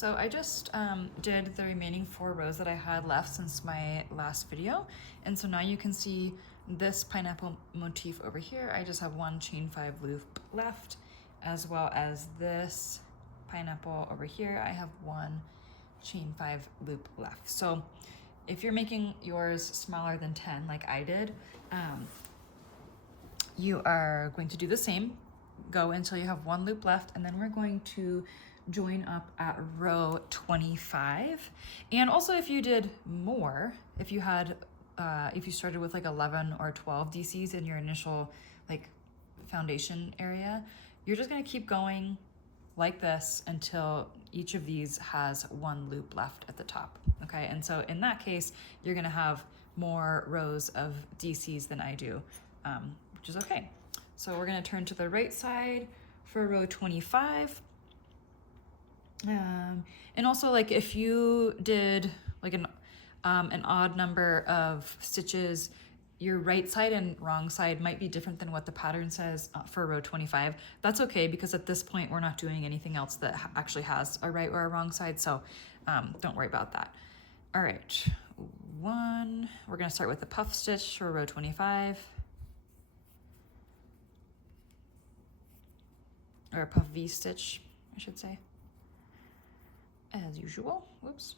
So I just did the remaining 4 rows that I had left since my last video. And so now you can see this pineapple motif over here. I just have 1 chain 5 loop left, as well as this pineapple over here. I have 1 chain 5 loop left. So if you're making yours smaller than 10 like I did, you are going to do the same. Go until you have 1 loop left, and then we're going to join up at row 25. And also, if you did more, if you had if you started with like 11 or 12 DCs in your initial like foundation area, you're just going to keep going like this until each of these has 1 loop left at the top. Okay, and so in that case, you're going to have more rows of DCs than I do, which is okay. So we're going to turn to the right side for row 25. And also, like, if you did like an odd number of stitches, your right side and wrong side might be different than what the pattern says for row 25. That's okay, because at this point we're not doing anything else that actually has a right or a wrong side, so don't worry about that. All right, we're gonna start with the puff stitch for row 25. Or a puff V stitch, I should say. As usual, whoops.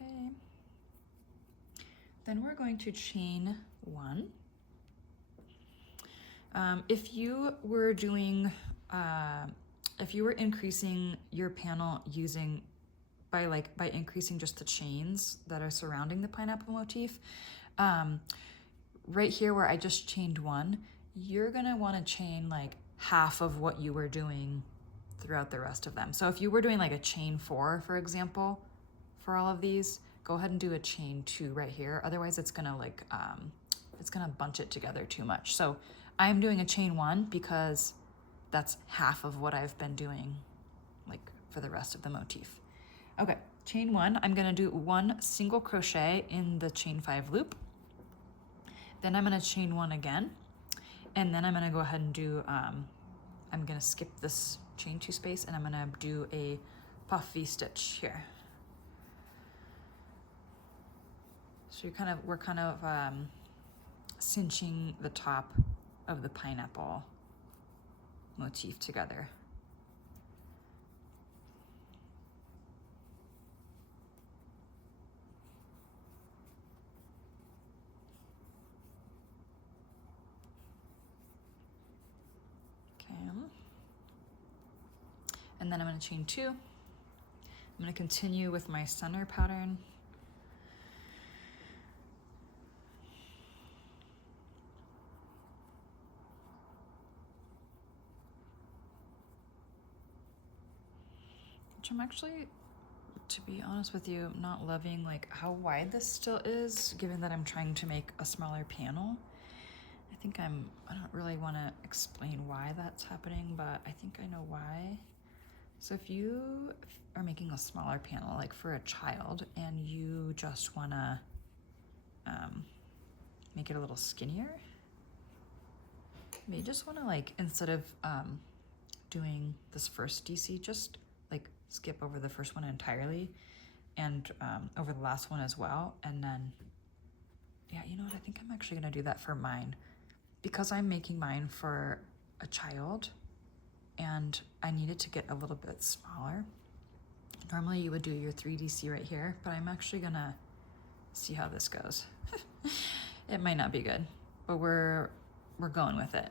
Okay. Then we're going to chain 1. If you were doing, if you were increasing your panel by increasing just the chains that are surrounding the pineapple motif, right here where I just chained 1, you're gonna want to chain like half of what you were doing throughout the rest of them. So if you were doing like a chain 4, for example, for all of these, go ahead and do a chain 2 right here. Otherwise it's gonna like, it's gonna bunch it together too much. So I'm doing a chain 1 because that's half of what I've been doing like for the rest of the motif. Okay, chain 1, I'm gonna do 1 single crochet in the chain 5 loop. Then I'm gonna chain 1 again, and then I'm gonna go ahead and do, I'm gonna skip this chain 2 space, and I'm gonna do a puff V stitch here. So we're kind of cinching the top of the pineapple motif together. Okay. And then I'm going to chain 2. I'm going to continue with my center pattern. Which I'm actually, to be honest with you, not loving like how wide this still is, given that I'm trying to make a smaller panel. I don't really want to explain why that's happening, but I think I know why. So if you are making a smaller panel, like for a child, and you just want to make it a little skinnier, you may just want to, like, instead of doing this first DC, just like skip over the first one entirely and over the last one as well. And then, yeah, you know what? I think I'm actually going to do that for mine, because I'm making mine for a child and I needed to get a little bit smaller. Normally you would do your 3DC right here, but I'm actually going to see how this goes. It might not be good, but we're going with it.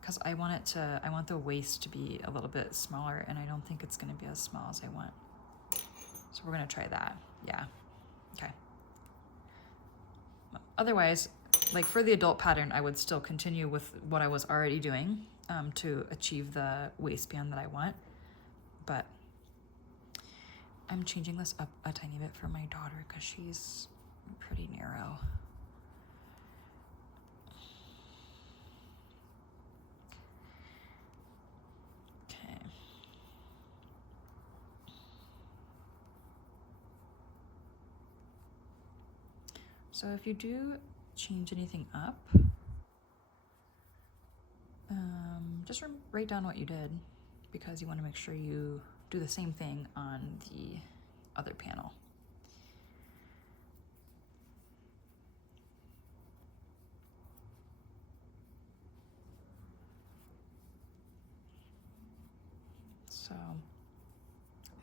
Because I want the waist to be a little bit smaller, and I don't think it's going to be as small as I want. So we're going to try that. Yeah. Okay. Otherwise, like for the adult pattern, I would still continue with what I was already doing to achieve the waistband that I want. But I'm changing this up a tiny bit for my daughter because she's pretty narrow. Okay. So if you do change anything up, just write down what you did, because you want to make sure you do the same thing on the other panel. So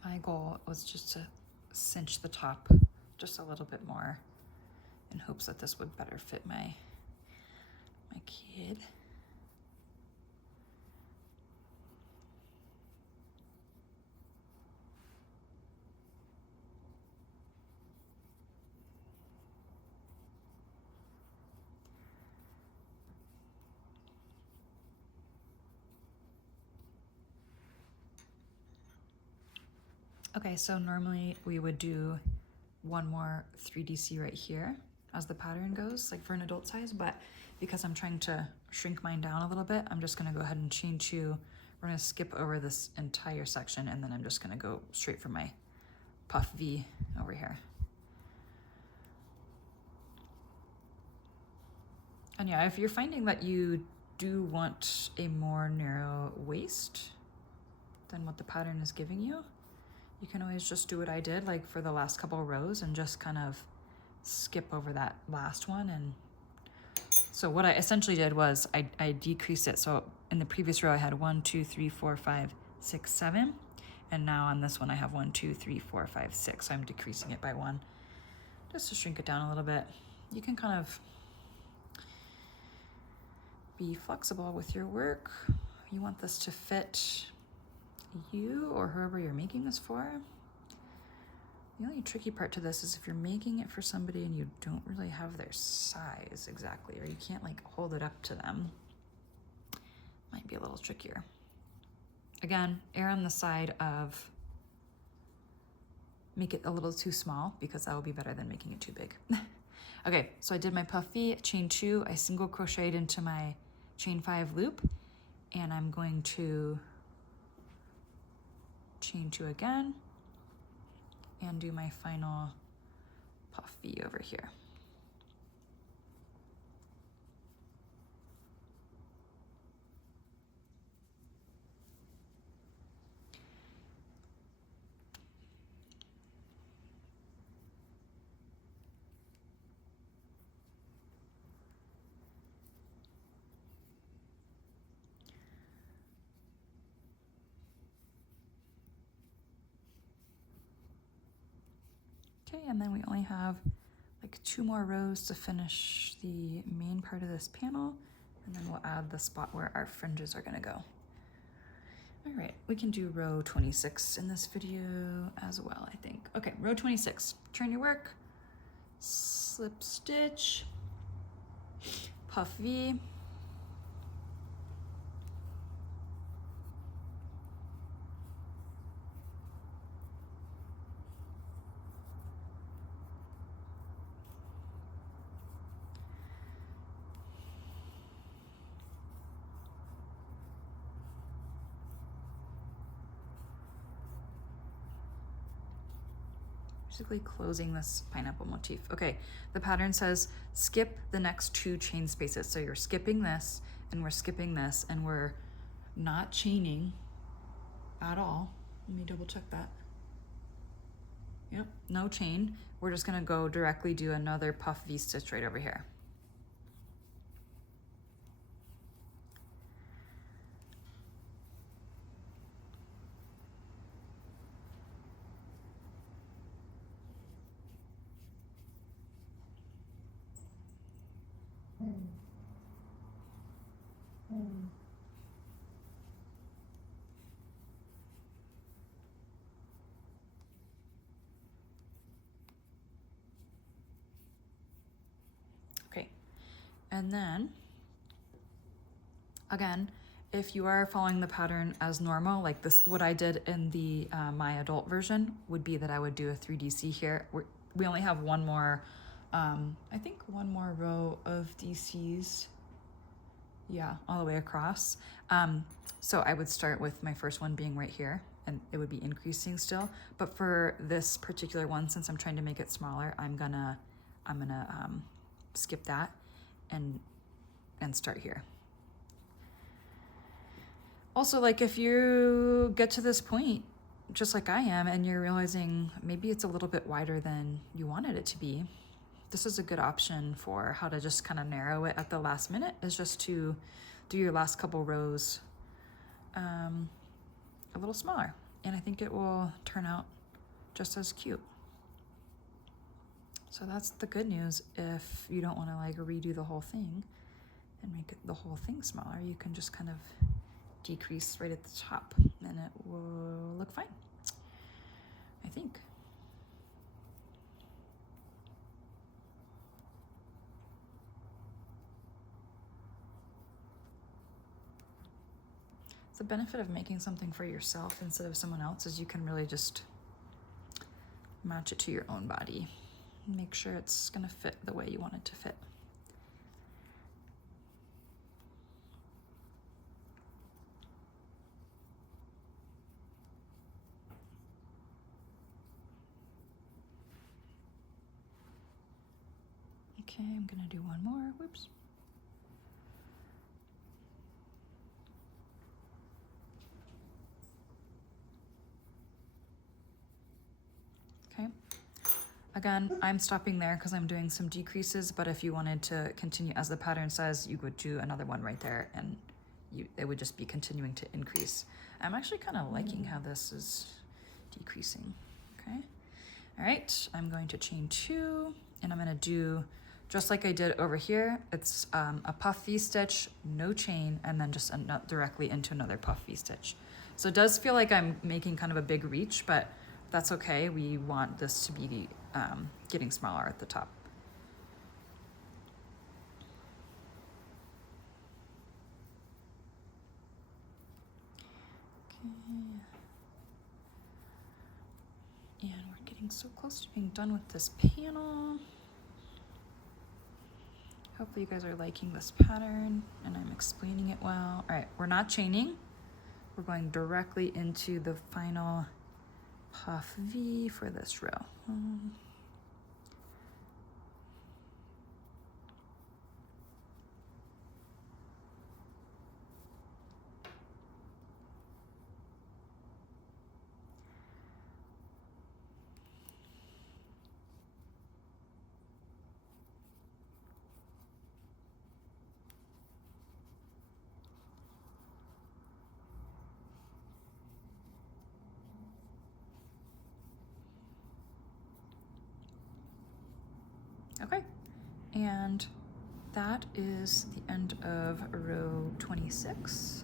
my goal was just to cinch the top just a little bit more in hopes that this would better fit my kid. Okay, so normally we would do one more 3DC right here as the pattern goes, like for an adult size, but because I'm trying to shrink mine down a little bit, I'm just gonna go ahead and chain 2. We're gonna skip over this entire section, and then I'm just gonna go straight for my puff V over here. And yeah, if you're finding that you do want a more narrow waist than what the pattern is giving you, you can always just do what I did, like for the last couple of rows, and just kind of skip over that last one. And so what I essentially did was I decreased it. So in the previous row I had 1, 2, 3, 4, 5, 6, 7. And now on this one I have 1, 2, 3, 4, 5, 6. So I'm decreasing it by 1 just to shrink it down a little bit. You can kind of be flexible with your work. You want this to fit you or whoever you're making this for. The only tricky part to this is if you're making it for somebody and you don't really have their size exactly, or you can't like hold it up to them, might be a little trickier. Again, err on the side of make it a little too small, because that will be better than making it too big. Okay, so I did my puff V, chain 2, I single crocheted into my chain 5 loop, and I'm going to chain 2 again and do my final puff V over here. Okay, and then we only have like 2 more rows to finish the main part of this panel, and then we'll add the spot where our fringes are gonna go. All right, we can do row 26 in this video as well, I think. Okay, row 26, turn your work, slip stitch, puff V, basically closing this pineapple motif. Okay, the pattern says skip the next 2 chain spaces. So you're skipping this, and we're skipping this, and we're not chaining at all. Let me double check that. Yep, no chain. We're just gonna go directly do another puff V stitch right over here. Okay, and then again, if you are following the pattern as normal, like this, what I did in the my adult version would be that I would do a 3DC here. We only have one more, I think one more row of DCs. Yeah, all the way across. So I would start with my first one being right here, and it would be increasing still. But for this particular one, since I'm trying to make it smaller, I'm gonna skip that and start here. Also, like if you get to this point, just like I am, and you're realizing maybe it's a little bit wider than you wanted it to be, this is a good option for how to just kind of narrow it at the last minute, is just to do your last couple rows a little smaller. And I think it will turn out just as cute. So that's the good news. If you don't want to like redo the whole thing and make it the whole thing smaller, you can just kind of decrease right at the top and it will look fine, I think. The benefit of making something for yourself instead of someone else is you can really just match it to your own body. Make sure it's gonna fit the way you want it to fit. Okay, I'm gonna do one more, whoops. Okay, again, I'm stopping there because I'm doing some decreases, but if you wanted to continue as the pattern says, you would do another one right there and it would just be continuing to increase. I'm actually kind of liking how this is decreasing, okay? All right, I'm going to chain 2 and I'm gonna do just like I did over here. It's a puff V-stitch, no chain, and then just directly into another puff V-stitch. So it does feel like I'm making kind of a big reach, but that's okay. We want this to be getting smaller at the top. Okay. And we're getting so close to being done with this panel. Hopefully you guys are liking this pattern and I'm explaining it well. All right, we're not chaining. We're going directly into the final puff V for this row. Okay, and that is the end of row 26.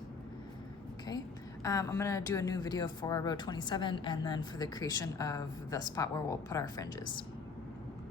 Okay, I'm gonna do a new video for row 27 and then for the creation of the spot where we'll put our fringes.